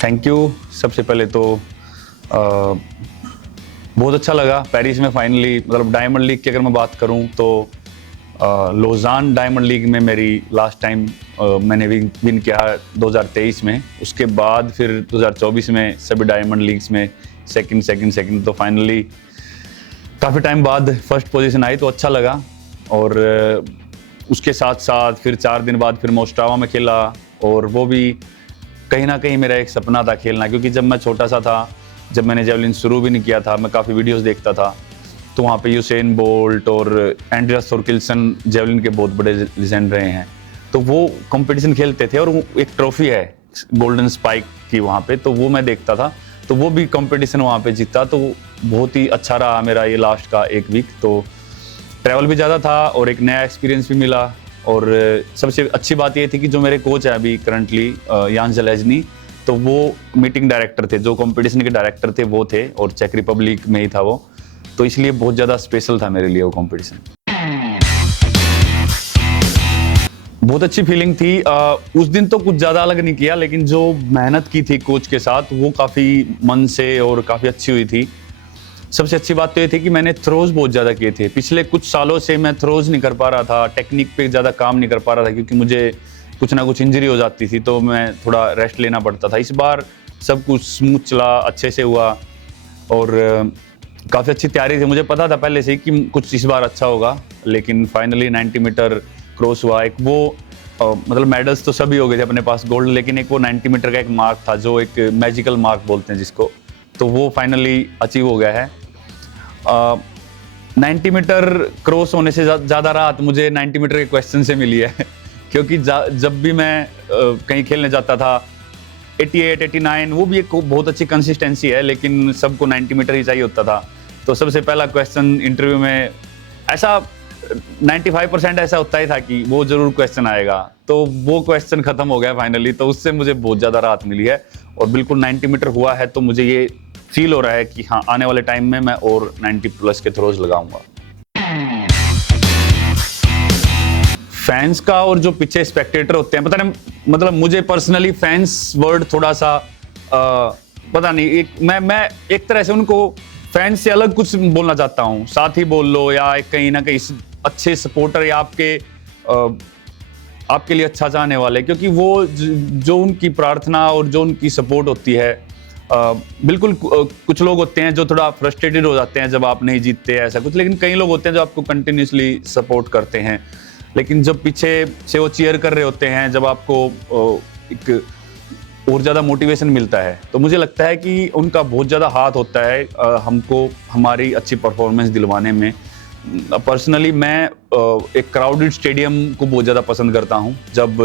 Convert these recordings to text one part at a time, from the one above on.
Thank you. सबसे पहले तो बहुत अच्छा लगा पेरिस में फाइनली, मतलब डायमंड लीग की अगर मैं बात करूं तो लोजान डायमंड लीग में मेरी लास्ट टाइम मैंने विन किया 2023 में। उसके बाद फिर 2024 में सभी डायमंड लीग्स में सेकंड, तो फाइनली काफ़ी टाइम बाद फर्स्ट पोजीशन आई तो अच्छा लगा। और उसके साथ साथ फिर 4 दिन बाद फिर मैं ओस्ट्रावा में खेला, और वो भी कहीं ना कहीं मेरा एक सपना था खेलना, क्योंकि जब मैं छोटा सा था, जब मैंने जेवलिन शुरू भी नहीं किया था, मैं काफ़ी वीडियोस देखता था, तो वहाँ पे यूसेन बोल्ट और एंड्रियास थोरकिल्सन जेवलिन के बहुत बड़े लेजेंड रहे हैं, तो वो कंपटीशन खेलते थे और एक ट्रॉफी है गोल्डन स्पाइक की वहाँ पे, तो वो मैं देखता था, तो वो भी कंपटीशन वहाँ पे जीता। तो बहुत ही अच्छा रहा मेरा ये लास्ट का एक वीक, तो ट्रैवल भी ज़्यादा था और एक नया एक्सपीरियंस भी मिला। और सबसे अच्छी बात ये थी कि जो मेरे कोच हैं अभी करंटली यान ज़लेज़नी, तो वो मीटिंग डायरेक्टर थे, जो कंपटीशन के डायरेक्टर थे वो थे, और चेक रिपब्लिक में ही था वो, तो इसलिए बहुत ज़्यादा स्पेशल था मेरे लिए वो कंपटीशन। बहुत अच्छी फीलिंग थी। उस दिन तो कुछ ज़्यादा अलग नहीं किया, लेकिन जो मेहनत की थी कोच के साथ वो काफ़ी मन से और काफ़ी अच्छी हुई थी। सबसे अच्छी बात तो ये थी कि मैंने थ्रोज बहुत ज़्यादा किए थे। पिछले कुछ सालों से मैं थ्रोज नहीं कर पा रहा था, टेक्निक पे ज़्यादा काम नहीं कर पा रहा था, क्योंकि मुझे कुछ ना कुछ इंजरी हो जाती थी, तो मैं थोड़ा रेस्ट लेना पड़ता था। इस बार सब कुछ स्मूथ चला, अच्छे से हुआ, और काफ़ी अच्छी तैयारी थी। मुझे पता था पहले से कि कुछ इस बार अच्छा होगा, लेकिन फाइनली 90 मीटर क्रॉस हुआ। एक वो मतलब मेडल्स तो सभी हो गए थे अपने पास गोल्ड, लेकिन एक वो 90 मीटर का एक मार्क था, जो एक मैजिकल मार्क बोलते हैं जिसको, तो वो फाइनली अचीव हो गया है। 90 मीटर क्रॉस होने से ज़्यादा राहत मुझे 90 मीटर के क्वेश्चन से मिली है क्योंकि जब भी मैं कहीं खेलने जाता था 88, 89, वो भी एक बहुत अच्छी कंसिस्टेंसी है, लेकिन सबको 90 मीटर ही चाहिए होता था। तो सबसे पहला क्वेश्चन इंटरव्यू में ऐसा 95% ऐसा होता ही था कि वो जरूर क्वेश्चन आएगा, तो वो क्वेश्चन खत्म हो गया फाइनली, तो उससे मुझे बहुत ज़्यादा राहत मिली है। और बिल्कुल 90 मीटर हुआ है, तो मुझे ये फील हो रहा है कि हाँ, आने वाले टाइम में मैं और 90 प्लस के थ्रोज लगाऊंगा। फैंस का और जो पीछे स्पेक्टेटर होते हैं, पता नहीं, मतलब मुझे पर्सनली फैंस वर्ड थोड़ा सा पता नहीं, मैं एक तरह से उनको फैंस से अलग कुछ बोलना चाहता हूँ, साथी बोल लो, या कहीं ना कहीं अच्छे सपोर्टर, या आपके लिए अच्छा चाहने वाले, क्योंकि वो जो उनकी प्रार्थना और जो उनकी सपोर्ट होती है, बिल्कुल कुछ लोग होते हैं जो थोड़ा फ्रस्ट्रेटेड हो जाते हैं जब आप नहीं जीतते ऐसा कुछ, लेकिन कई लोग होते हैं जो आपको कंटिन्यूसली सपोर्ट करते हैं, लेकिन जब पीछे से वो चीयर कर रहे होते हैं, जब आपको एक और ज़्यादा मोटिवेशन मिलता है, तो मुझे लगता है कि उनका बहुत ज़्यादा हाथ होता है हमको हमारी अच्छी परफॉर्मेंस दिलवाने में। पर्सनली मैं एक क्राउडेड स्टेडियम को बहुत ज़्यादा पसंद करता हूँ। जब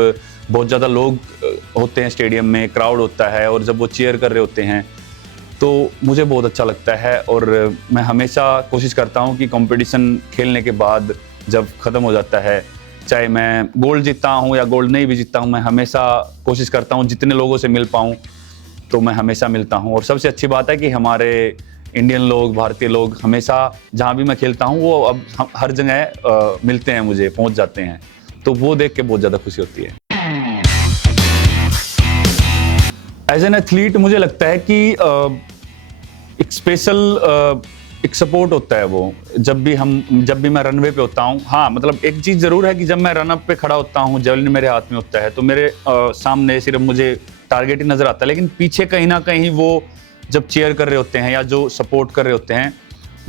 बहुत ज़्यादा लोग होते हैं स्टेडियम में, क्राउड होता है, और जब वो चीयर कर रहे होते हैं, तो मुझे बहुत अच्छा लगता है। और मैं हमेशा कोशिश करता हूँ कि कंपटीशन खेलने के बाद जब ख़त्म हो जाता है, चाहे मैं गोल्ड जीतता हूँ या गोल्ड नहीं भी जीतता हूँ, मैं हमेशा कोशिश करता हूँ जितने लोगों से मिल पाऊँ, तो मैं हमेशा मिलता हूँ। और सबसे अच्छी बात है कि हमारे इंडियन लोग, भारतीय लोग हमेशा जहाँ भी मैं खेलता हूँ, वो अब हर जगह मिलते हैं मुझे, पहुँच जाते हैं, तो वो देख के बहुत ज़्यादा खुशी होती है। एज एन एथलीट मुझे लगता है कि एक स्पेशल एक सपोर्ट होता है वो, जब भी मैं रनवे पे होता हूँ। हाँ, मतलब एक चीज़ ज़रूर है कि जब मैं रनअप पे खड़ा होता हूँ, जेवलिन मेरे हाथ में होता है, तो मेरे सामने सिर्फ मुझे टारगेट ही नज़र आता है, लेकिन पीछे कहीं ना कहीं वो जब चीयर कर रहे होते हैं या जो सपोर्ट कर रहे होते हैं,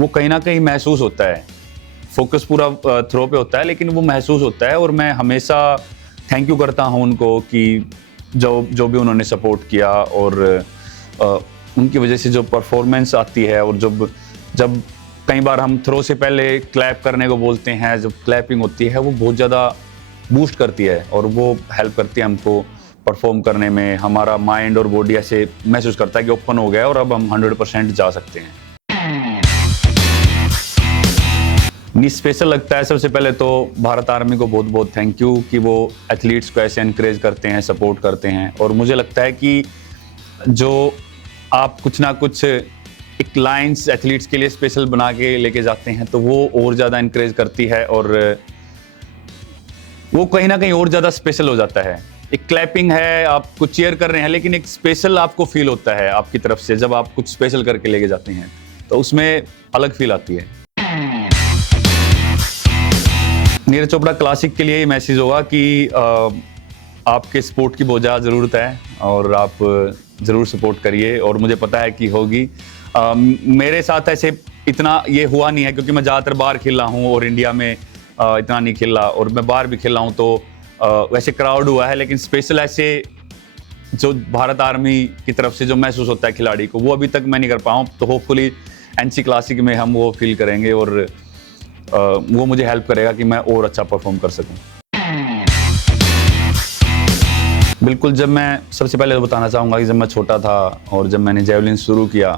वो कहीं ना कहीं महसूस होता है। फोकस पूरा थ्रो पे होता है, लेकिन वो महसूस होता है, और मैं हमेशा थैंक यू करता हूँ उनको कि जो भी उन्होंने सपोर्ट किया, और उनकी वजह से जो परफॉर्मेंस आती है, और जब कई बार हम थ्रो से पहले क्लैप करने को बोलते हैं, जब क्लैपिंग होती है वो बहुत ज़्यादा बूस्ट करती है, और वो हेल्प करती है हमको परफॉर्म करने में। हमारा माइंड और बॉडी ऐसे महसूस करता है कि ओपन हो गया और अब हम 100% जा सकते हैं। नहीं, स्पेशल लगता है सबसे पहले तो भारत आर्मी को बहुत बहुत थैंक यू कि वो एथलीट्स को ऐसे एनकरेज करते हैं, सपोर्ट करते हैं। और मुझे लगता है कि जो आप कुछ ना कुछ एक लाइंस एथलीट्स के लिए स्पेशल बना के लेके जाते हैं, तो वो और ज़्यादा इनकरेज करती है, और वो कहीं ना कहीं और ज़्यादा स्पेशल हो जाता है। एक क्लैपिंग है, आप कुछ चीयर कर रहे हैं, लेकिन एक स्पेशल आपको फील होता है आपकी तरफ से जब आप कुछ स्पेशल करके लेके जाते हैं, तो उसमें अलग फील आती है। नीरज चोपड़ा क्लासिक के लिए ये मैसेज होगा कि आपके सपोर्ट की बहुत ज़्यादा ज़रूरत है और आप ज़रूर सपोर्ट करिए, और मुझे पता है कि होगी। मेरे साथ ऐसे इतना ये हुआ नहीं है क्योंकि मैं ज़्यादातर बाहर खेला हूँ और इंडिया में इतना नहीं खेला, और मैं बाहर भी खेला हूँ तो वैसे क्राउड हुआ है, लेकिन स्पेशल ऐसे जो भारत आर्मी की तरफ से जो महसूस होता है खिलाड़ी को, वो अभी तक मैं नहीं कर पाऊँ। तो होपफुली एनसी क्लासिक में हम वो फील करेंगे और वो मुझे हेल्प करेगा कि मैं और अच्छा परफॉर्म कर सकूं। बिल्कुल, जब मैं सबसे पहले तो बताना चाहूँगा कि जब मैं छोटा था और जब मैंने जेवलिन शुरू किया,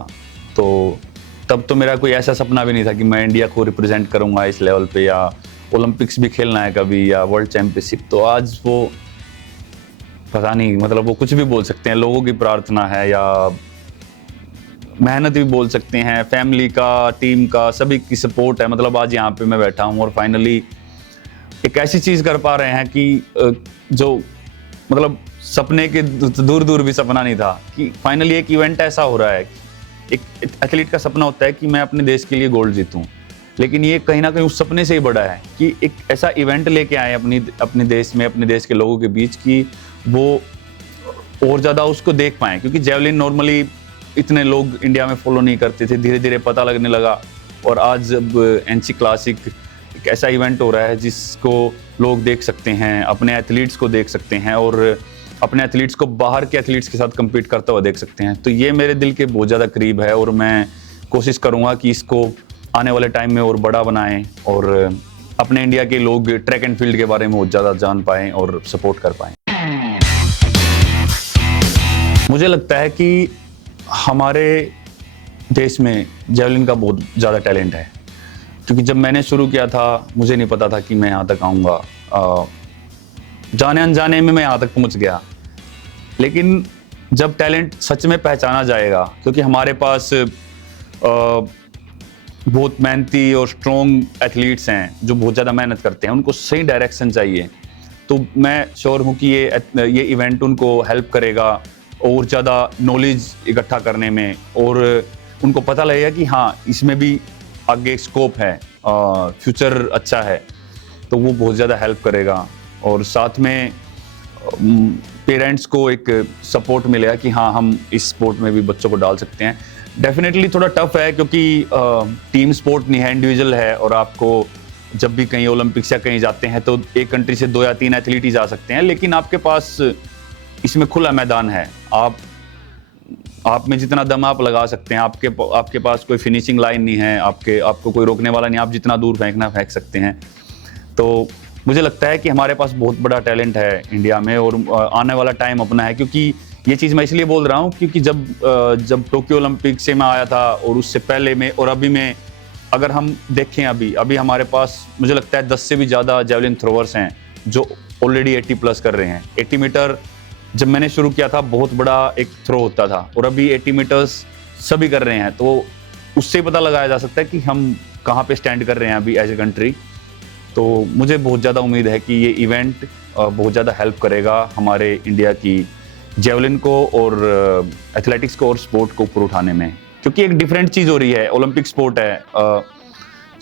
तो तब तो मेरा कोई ऐसा सपना भी नहीं था कि मैं इंडिया को रिप्रेजेंट करूँगा इस लेवल पे, या ओलंपिक्स भी खेलना है कभी, या वर्ल्ड चैंपियनशिप। तो आज वो पता नहीं, मतलब वो कुछ भी बोल सकते हैं, लोगों की प्रार्थना है या मेहनत भी बोल सकते हैं, फैमिली का, टीम का, सभी की सपोर्ट है। मतलब आज यहाँ पे मैं बैठा हूँ और फाइनली एक ऐसी चीज़ कर पा रहे हैं कि जो मतलब सपने के दूर दूर भी सपना नहीं था, कि फाइनली एक इवेंट ऐसा हो रहा है। एक एथलीट का सपना होता है कि मैं अपने देश के लिए गोल्ड जीतूं, लेकिन ये कहीं ना कहीं उस सपने से ही बड़ा है कि एक ऐसा इवेंट लेके आए अपने देश में, अपने देश के लोगों के बीच, कि वो और ज़्यादा उसको देख पाएँ। क्योंकि जेवलिन नॉर्मली इतने लोग इंडिया में फॉलो नहीं करते थे, धीरे धीरे पता लगने लगा, और आज जब एनसी क्लासिक एक ऐसा इवेंट हो रहा है जिसको लोग देख सकते हैं, अपने एथलीट्स को देख सकते हैं, और अपने एथलीट्स को बाहर के एथलीट्स के साथ compete करता हुआ देख सकते हैं, तो ये मेरे दिल के बहुत ज़्यादा करीब है। और मैं कोशिश करूँगा कि इसको आने वाले टाइम में और बड़ा बनाएं, और अपने इंडिया के लोग ट्रैक एंड फील्ड के बारे में बहुत ज़्यादा जान पाएँ और सपोर्ट कर पाएँ। मुझे लगता है कि हमारे देश में जेवलिन का बहुत ज़्यादा टैलेंट है, क्योंकि जब मैंने शुरू किया था मुझे नहीं पता था कि मैं यहाँ तक आऊँगा। जाने अनजाने में मैं यहाँ तक पहुँच गया, लेकिन जब टैलेंट सच में पहचाना जाएगा, क्योंकि हमारे पास बहुत मेहनती और स्ट्रॉन्ग एथलीट्स हैं जो बहुत ज़्यादा मेहनत करते हैं, उनको सही डायरेक्शन चाहिए, तो मैं श्योर हूँ कि ये इवेंट उनको हेल्प करेगा और ज़्यादा नॉलेज इकट्ठा करने में, और उनको पता लगेगा कि हाँ, इसमें भी आगे स्कोप है, फ्यूचर अच्छा है, तो वो बहुत ज़्यादा हेल्प करेगा। और साथ में पेरेंट्स को एक सपोर्ट मिलेगा कि हाँ, हम इस स्पोर्ट में भी बच्चों को डाल सकते हैं। डेफिनेटली थोड़ा टफ है क्योंकि टीम स्पोर्ट नहीं है, इंडिविजुअल है, और आपको जब भी कहीं ओलंपिक्स या कहीं जाते हैं तो एक कंट्री से 2 या 3 एथलीट ही जा सकते हैं, लेकिन आपके पास इसमें खुला मैदान है। आप में जितना दम आप लगा सकते हैं, आपके पास कोई फिनिशिंग लाइन नहीं है, आपको कोई रोकने वाला नहीं, आप जितना दूर फेंकना फेंक सकते हैं। तो मुझे लगता है कि हमारे पास बहुत बड़ा टैलेंट है इंडिया में, और आने वाला टाइम अपना है। क्योंकि ये चीज़ मैं इसलिए बोल रहा हूँ क्योंकि जब टोक्यो ओलंपिक से मैं आया था और उससे पहले में और अभी में, अगर हम देखें अभी हमारे पास मुझे लगता है 10 से भी ज़्यादा जेवलिन थ्रोवर्स हैं जो ऑलरेडी 80+ कर रहे हैं। 80 मीटर जब मैंने शुरू किया था बहुत बड़ा एक थ्रो होता था, और अभी 80 मीटर्स सभी कर रहे हैं, तो उससे पता लगाया जा सकता है कि हम कहाँ पे स्टैंड कर रहे हैं अभी एज ए कंट्री। तो मुझे बहुत ज़्यादा उम्मीद है कि ये इवेंट बहुत ज़्यादा हेल्प करेगा हमारे इंडिया की जेवलिन को और एथलेटिक्स को और स्पोर्ट को ऊपर उठाने में, क्योंकि एक डिफरेंट चीज़ हो रही है। ओलंपिक स्पोर्ट है,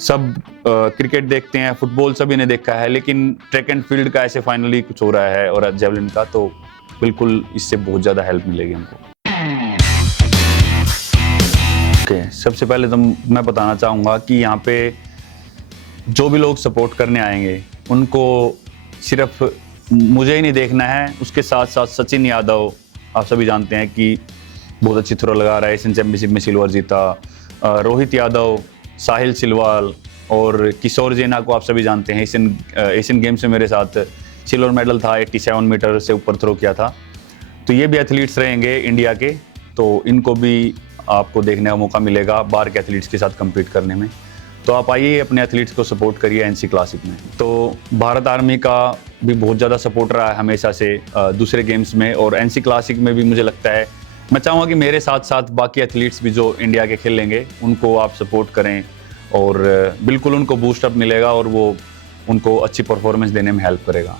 सब क्रिकेट देखते हैं, फुटबॉल सभी ने देखा है, लेकिन ट्रैक एंड फील्ड का ऐसे फाइनली कुछ हो रहा है, और जेवलिन का, तो बिल्कुल इससे बहुत ज़्यादा हेल्प मिलेगी हमको। सबसे पहले तो मैं बताना चाहूँगा कि यहाँ पे जो भी लोग सपोर्ट करने आएंगे उनको सिर्फ मुझे ही नहीं देखना है, उसके साथ साथ सचिन यादव, आप सभी जानते हैं कि बहुत अच्छी थ्रो लगा रहा है, एशियन चैंपियनशिप में सिल्वर जीता, रोहित यादव, साहिल सिलवाल और किशोर जेना को आप सभी जानते हैं, एशियन गेम्स में मेरे साथ सिल्वर मेडल था, 87 मीटर से ऊपर थ्रो किया था। तो ये भी एथलीट्स रहेंगे इंडिया के, तो इनको भी आपको देखने का मौका मिलेगा बाहर के एथलीट्स के साथ कम्पीट करने में। तो आप आइए, अपने एथलीट्स को सपोर्ट करिए एनसी क्लासिक में। तो भारत आर्मी का भी बहुत ज़्यादा सपोर्ट रहा है हमेशा से दूसरे गेम्स में, और एनसी क्लासिक में भी मुझे लगता है, मैं चाहूँगा कि मेरे साथ साथ बाकी एथलीट्स भी जो इंडिया के खेलेंगे उनको आप सपोर्ट करें, और बिल्कुल उनको बूस्टअप मिलेगा और वो उनको अच्छी परफॉर्मेंस देने में हेल्प करेगा।